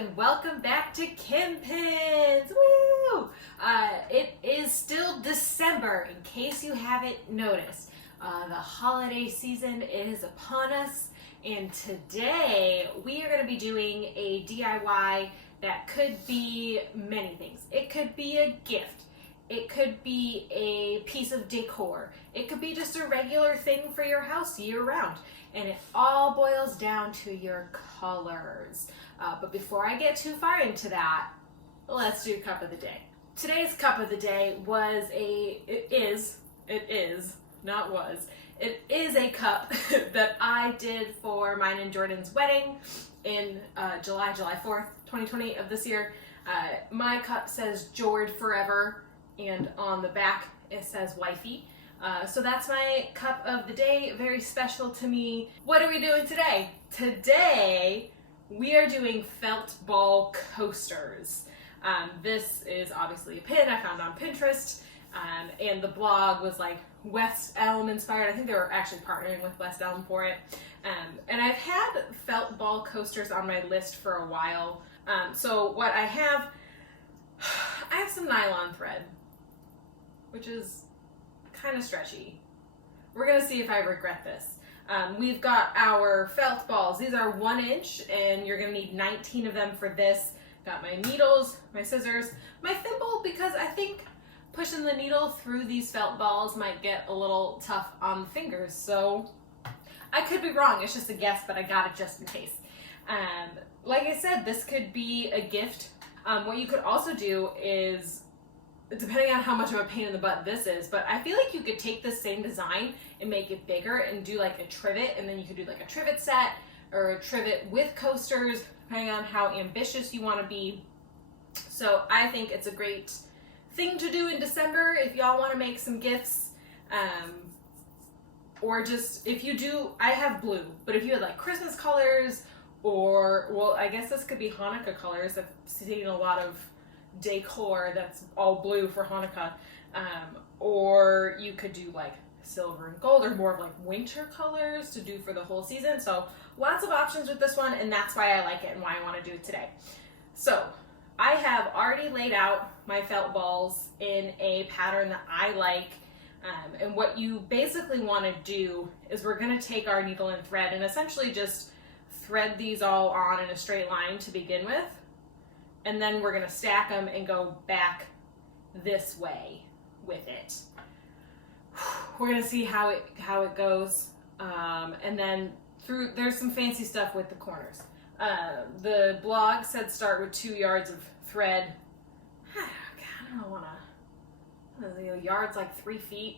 and welcome back to Kim Pins. Woo! It is still December, in case you haven't noticed. The holiday season is upon us, and today we are going to be doing a DIY that could be many things. It could be a gift. It could be a piece of decor. It could be just a regular thing for your house year round. And it all boils down to your colors. But before I get too far into that, let's do cup of the day. Today's cup of the day it is a cup that I did for mine and Jordan's wedding in July 4th, 2020 of this year. My cup says Jord Forever, and on the back it says Wifey. So that's my cup of the day, very special to me. What are we doing today? Today, we are doing felt ball coasters. This is obviously a pin I found on Pinterest, and the blog was like West Elm inspired. I think they were actually partnering with West Elm for it. And I've had felt ball coasters on my list for a while. So what I have some nylon thread, which is kind of stretchy. We're gonna see if I regret this. We've got our felt balls. These are 1 inch, and you're gonna need 19 of them for this. Got my needles, my scissors, my thimble, because I think pushing the needle through these felt balls might get a little tough on the fingers. So I could be wrong. It's just a guess, but I got it just in case. Like I said, this could be a gift. What you could also do is, depending on how much of a pain in the butt this is, but I feel like you could take this same design and make it bigger and do like a trivet, and then you could do like a trivet set or a trivet with coasters, depending on how ambitious you want to be. So I think it's a great thing to do in December if y'all want to make some gifts. Or just, if you do, I have blue, but if you had like Christmas colors, or, well, I guess this could be Hanukkah colors. I've seen a lot of decor that's all blue for Hanukkah, or you could do like silver and gold, or more of like winter colors to do for the whole season. So lots of options with this one, and that's why I like it and why I want to do it today. So I have already laid out my felt balls in a pattern that I like, and what you basically want to do is we're going to take our needle and thread and essentially just thread these all on in a straight line to begin with. And then we're gonna stack them and go back this way with it. We're gonna see how it goes. And then there's some fancy stuff with the corners. The blog said start with 2 yards of thread. I don't wanna, yards like 3 feet.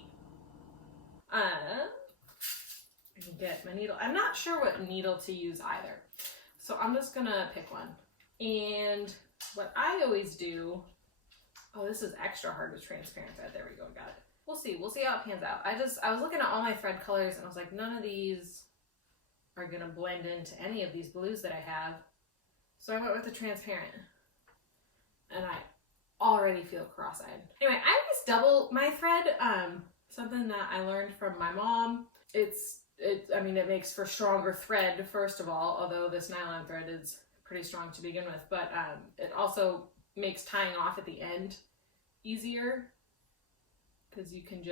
I can get my needle. I'm not sure what needle to use either. So I'm just gonna pick one. And what I always do, oh, this is extra hard with transparent thread. There we go, got it. We'll see how it pans out. I was looking at all my thread colors and I was like, none of these are gonna blend into any of these blues that I have. So I went with the transparent, and I already feel cross-eyed. Anyway, I always double my thread, something that I learned from my mom. It makes for stronger thread, first of all, although this nylon thread is pretty strong to begin with, but it also makes tying off at the end easier, because you can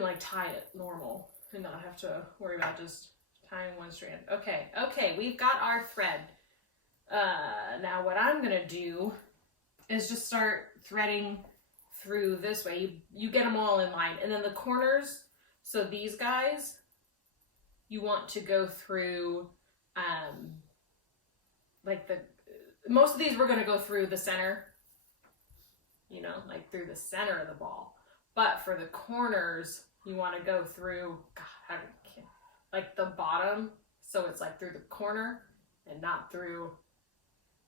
like tie it normal and not have to worry about just tying one strand. Okay, we've got our thread. Now what I'm gonna do is just start threading through this way. You get them all in line, and then the corners, so these guys, you want to go through, most of these we're going to go through the center, like through the center of the ball. But for the corners, you want to go through, like the bottom, so it's like through the corner and not through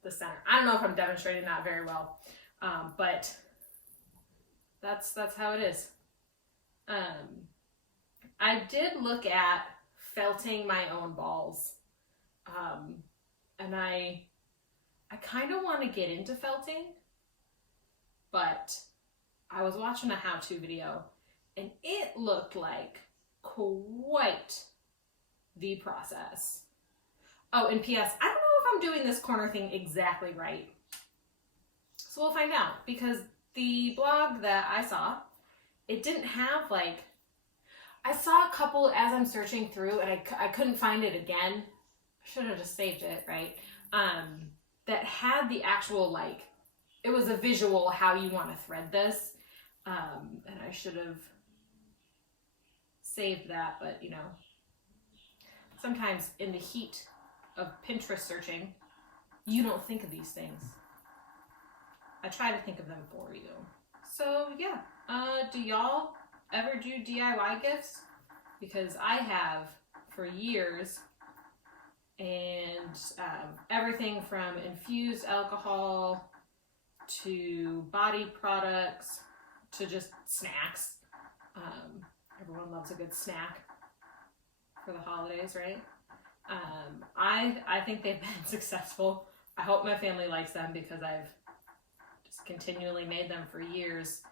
the center. I don't know if I'm demonstrating that very well, but that's how it is. I did look at felting my own balls, and I kind of want to get into felting, but I was watching a how-to video and it looked like quite the process. Oh, and P.S. I don't know if I'm doing this corner thing exactly right. So we'll find out, because the blog that I saw, it didn't have like, I saw a couple as I'm searching through and I couldn't find it again. I should have just saved it, right? That had the actual, like, it was a visual how you want to thread this. And I should have saved that, but you know, sometimes in the heat of Pinterest searching, you don't think of these things. I try to think of them for you. So yeah, do y'all ever do DIY gifts? Because I have for years, and everything from infused alcohol to body products to just snacks. Everyone loves a good snack for the holidays, right? I think they've been successful. I hope my family likes them because I've just continually made them for years.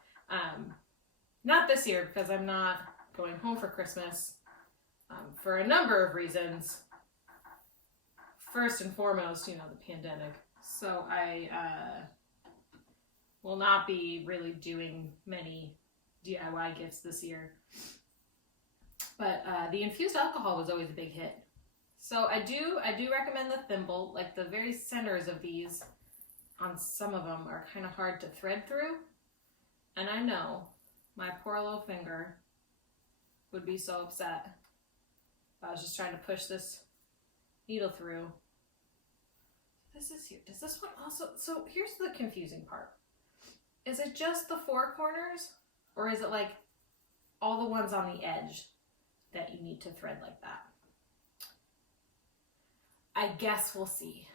Not this year because I'm not going home for Christmas for a number of reasons. First and foremost, you know, the pandemic. So I will not be really doing many DIY gifts this year. But the infused alcohol was always a big hit. So I do recommend the thimble. Like the very centers of these on some of them are kind of hard to thread through. And I know my poor little finger would be so upset if I was just trying to push this needle through. This is here. Does this one also? So here's the confusing part. Is it just the four corners, or is it like all the ones on the edge that you need to thread like that? I guess we'll see.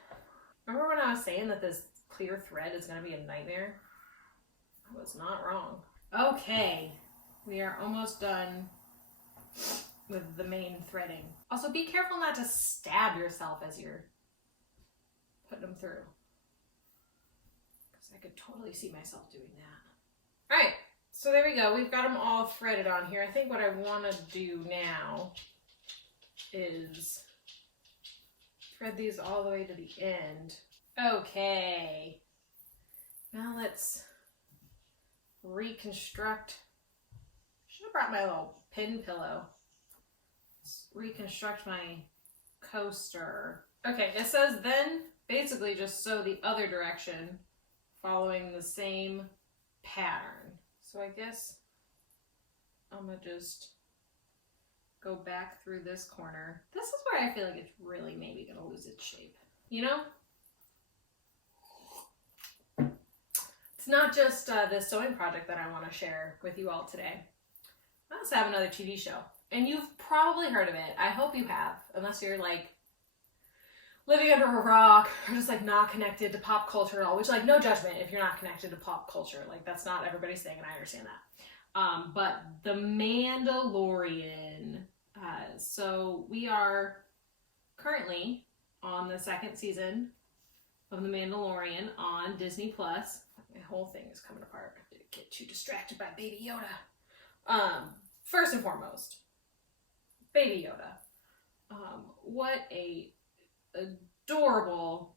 Remember when I was saying that this clear thread is going to be a nightmare? I was not wrong. Okay, we are almost done with the main threading. Also, be careful not to stab yourself as you're putting them through, because I could totally see myself doing that. All right, so there we go. We've got them all threaded on here. I think what I want to do now is thread these all the way to the end. Okay, now let's reconstruct. Should have brought my little pin pillow. Let's reconstruct my coaster. Okay, it says then basically just sew the other direction following the same pattern. So I guess I'm gonna just go back through this corner. This is where I feel like it's really maybe gonna lose its shape. You know? It's not just this sewing project that I want to share with you all today. I also have another TV show, and you've probably heard of it. I hope you have, unless you're like living under a rock or just like not connected to pop culture at all, which, like, no judgment if you're not connected to pop culture. Like, that's not everybody's thing, and I understand that. But The Mandalorian. So we are currently on the second season of The Mandalorian on Disney Plus. My whole thing is coming apart. I didn't get too distracted by Baby Yoda. First and foremost, Baby Yoda. What a adorable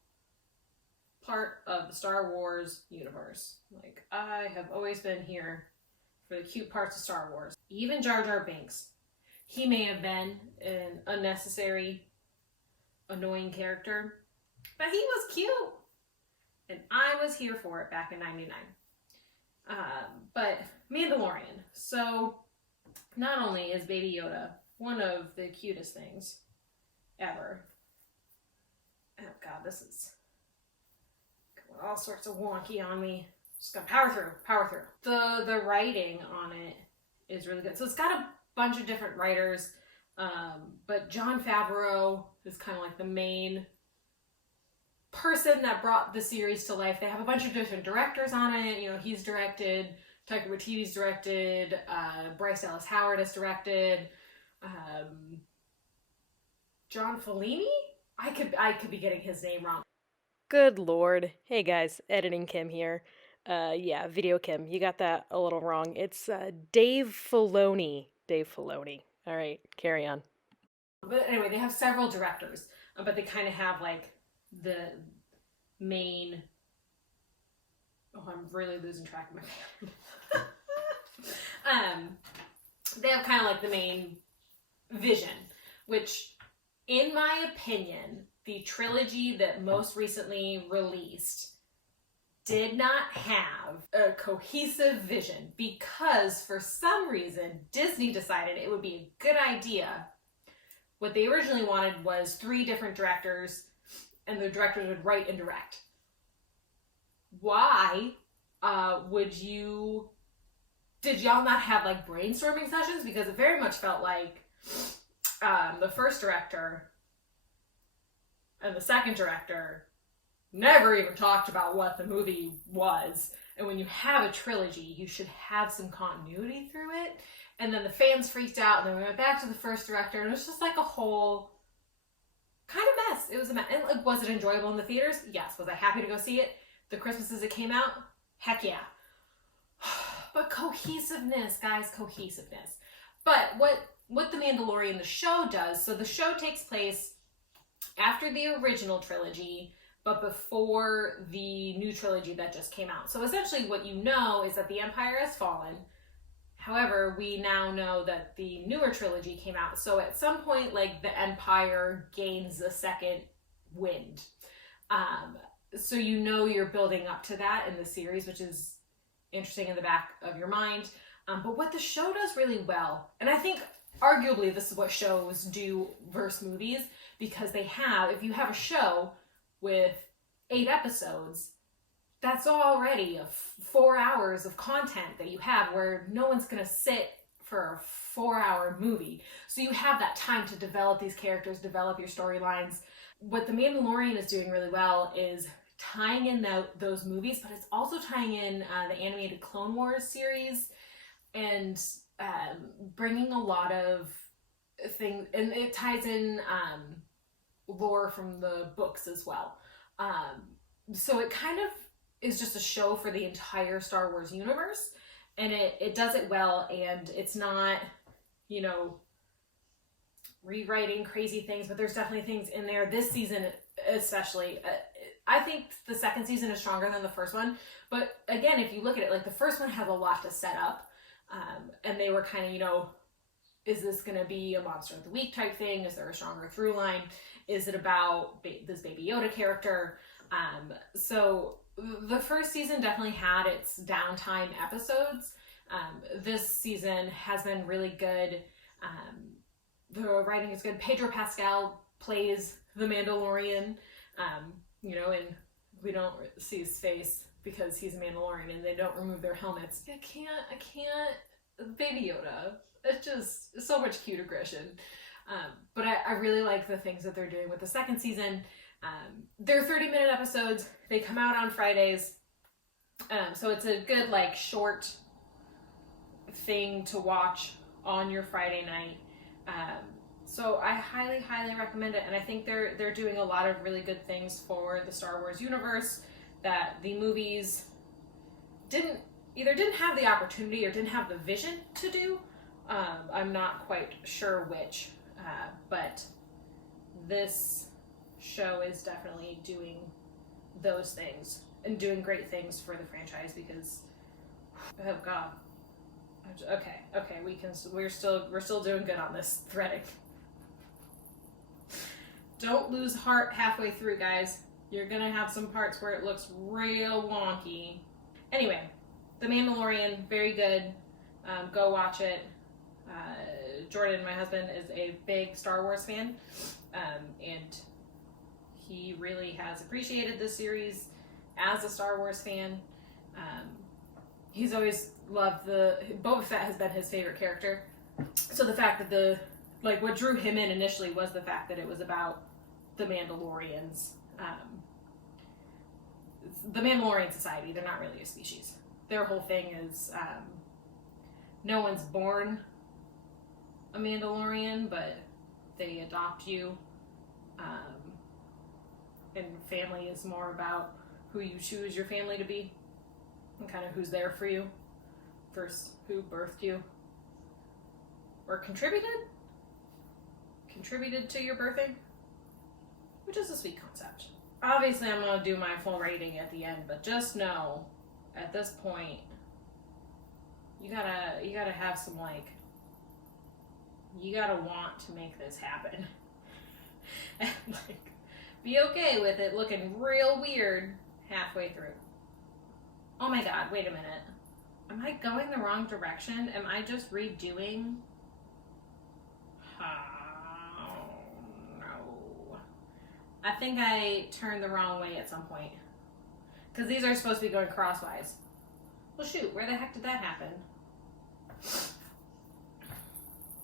part of the Star Wars universe. Like, I have always been here for the cute parts of Star Wars. Even Jar Jar Binks. He may have been an unnecessary, annoying character, but he was cute. And I was here for it back in '99. But Mandalorian. So not only is Baby Yoda one of the cutest things ever. Oh God, this is going all sorts of wonky on me. Just gotta power through. The writing on it is really good. So it's got a bunch of different writers, but Jon Favreau is kind of like the main person that brought the series to life. They have a bunch of different directors on it. You know, he's directed, Taika Waititi's directed, Bryce Dallas Howard has directed, John Fellini? I could be getting his name wrong. Good Lord. Hey guys, Editing Kim here. Yeah, Video Kim, you got that a little wrong. It's Dave Filoni. Dave Filoni. All right, carry on. But anyway, they have several directors, but they kind of have like the main. Oh, I'm really losing track of my they have kind of like the main vision, which, in my opinion, the trilogy that most recently released did not have a cohesive vision because for some reason Disney decided it would be a good idea. What they originally wanted was 3 different directors, and the directors would write and direct. Why did y'all not have like brainstorming sessions? Because it very much felt like the first director and the second director never even talked about what the movie was. And when you have a trilogy, you should have some continuity through it. And then the fans freaked out, and then we went back to the first director, and it was just like a whole kind of mess. It was a mess. And like, was it enjoyable in the theaters? Yes. Was I happy to go see it? The Christmases it came out? Heck yeah. But cohesiveness, guys, cohesiveness. But what The Mandalorian, the show, does, so the show takes place after the original trilogy, but before the new trilogy that just came out. So essentially what you know is that the Empire has fallen. However, we now know that the newer trilogy came out. So at some point, like, the Empire gains a second wind. So you know you're building up to that in the series, which is interesting in the back of your mind. But what the show does really well, and I think arguably this is what shows do versus movies, because if you have a show with 8 episodes, that's already 4 hours of content that you have, where no one's going to sit for a 4-hour movie. So you have that time to develop these characters, develop your storylines. What The Mandalorian is doing really well is tying in those movies, but it's also tying in the animated Clone Wars series, and bringing a lot of things, and it ties in lore from the books as well. So it kind of is just a show for the entire Star Wars universe, and it does it well, and it's not, rewriting crazy things, but there's definitely things in there. This season especially, I think the second season is stronger than the first one, but again, if you look at it, like, the first one has a lot to set up, and they were kind of, is this going to be a Monster of the Week type thing? Is there a stronger through line? Is it about this Baby Yoda character? So the first season definitely had its downtime episodes. This season has been really good. The writing is good. Pedro Pascal plays the Mandalorian, and we don't see his face because he's a Mandalorian, and they don't remove their helmets. I can't, Baby Yoda. It's just so much cute aggression. But I really like the things that they're doing with the second season. They're 30-minute episodes. They come out on Fridays. So it's a good, like, short thing to watch on your Friday night. So I highly, highly recommend it. And I think they're doing a lot of really good things for the Star Wars universe that the movies didn't have the opportunity or didn't have the vision to do. I'm not quite sure which, but this show is definitely doing those things and doing great things for the franchise, because, oh god, okay, we're still doing good on this threading. Don't lose heart halfway through, guys. You're gonna have some parts where it looks real wonky. Anyway, The Mandalorian, very good. Go watch it. Jordan, my husband, is a big Star Wars fan, and he really has appreciated this series as a Star Wars fan. He's always loved Boba Fett has been his favorite character. So the fact that what drew him in initially was the fact that it was about the Mandalorians. The Mandalorian society, they're not really a species. Their whole thing is no one's born a Mandalorian, but they adopt you. And family is more about who you choose your family to be and kind of who's there for you versus who birthed you or contributed to your birthing, which is a sweet concept. Obviously, I'm going to do my full rating at the end, but just know, at this point, you gotta have some, like, you gotta want to make this happen. And, like, be okay with it looking real weird halfway through. Oh my god, wait a minute. Am I going the wrong direction? Am I just redoing? Oh, no. I think I turned the wrong way at some point. Because these are supposed to be going crosswise. Well, shoot, where the heck did that happen?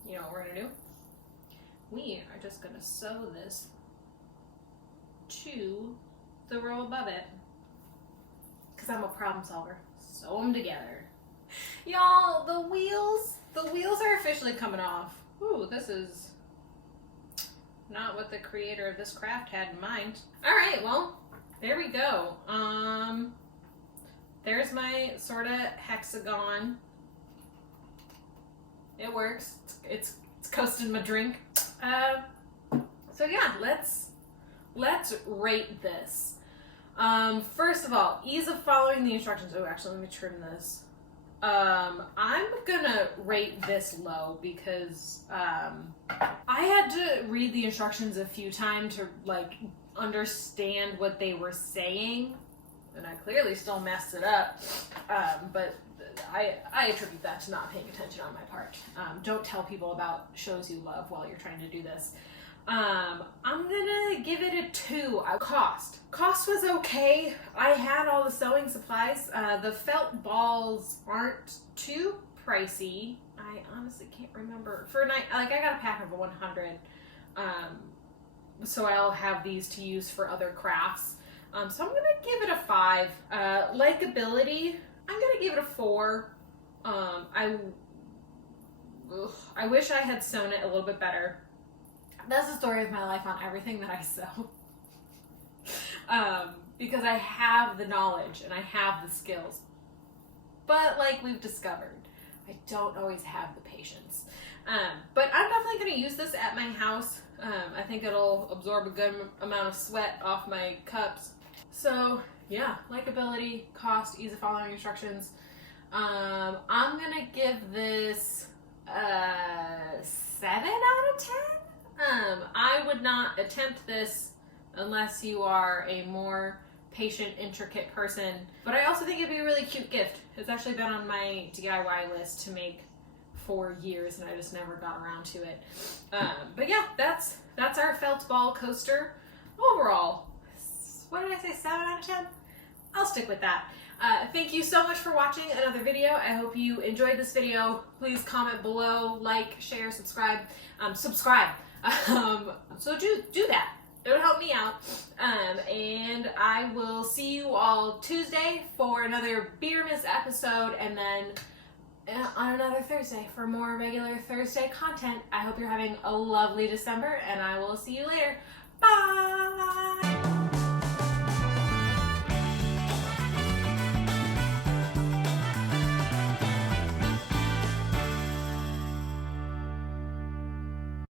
You know what we're going to do? We are just going to sew this to the row above it. Because I'm a problem solver. Sew them together. Y'all, the wheels are officially coming off. Ooh, this is not what the creator of this craft had in mind. All right, well, there we go. There's my sort of hexagon. It works. It's coasting my drink. So yeah, let's rate this. First of all, ease of following the instructions. Oh, actually, let me trim this. I'm gonna rate this low because I had to read the instructions a few times to like understand what they were saying, and I clearly still messed it up. But I attribute that to not paying attention on my part. Don't tell people about shows you love while you're trying to do this. I'm gonna give it a 2. Cost was okay. I had all the sewing supplies. The felt balls aren't too pricey. I honestly can't remember. I got a pack of 100. So I'll have these to use for other crafts. So I'm gonna give it a 5. Likability, I'm gonna give it a 4. I wish I had sewn it a little bit better. That's the story of my life on everything that I sew. Because I have the knowledge and I have the skills. But like we've discovered, I don't always have the patience. But I'm definitely going to use this at my house. I think it'll absorb a good amount of sweat off my cups. So yeah, likability, cost, ease of following instructions. I'm going to give this 7 out of 10. I would not attempt this unless you are a more patient, intricate person. But I also think it'd be a really cute gift. It's actually been on my DIY list to make for years, and I just never got around to it. But yeah, that's our felt ball coaster. Overall, what did I say, 7 out of 10? I'll stick with that. Thank you so much for watching another video. I hope you enjoyed this video. Please comment below, like, share, subscribe. So do that. It'll help me out. And I will see you all Tuesday for another Beermas episode, and then on another Thursday for more regular Thursday content. I hope you're having a lovely December, and I will see you later. Bye!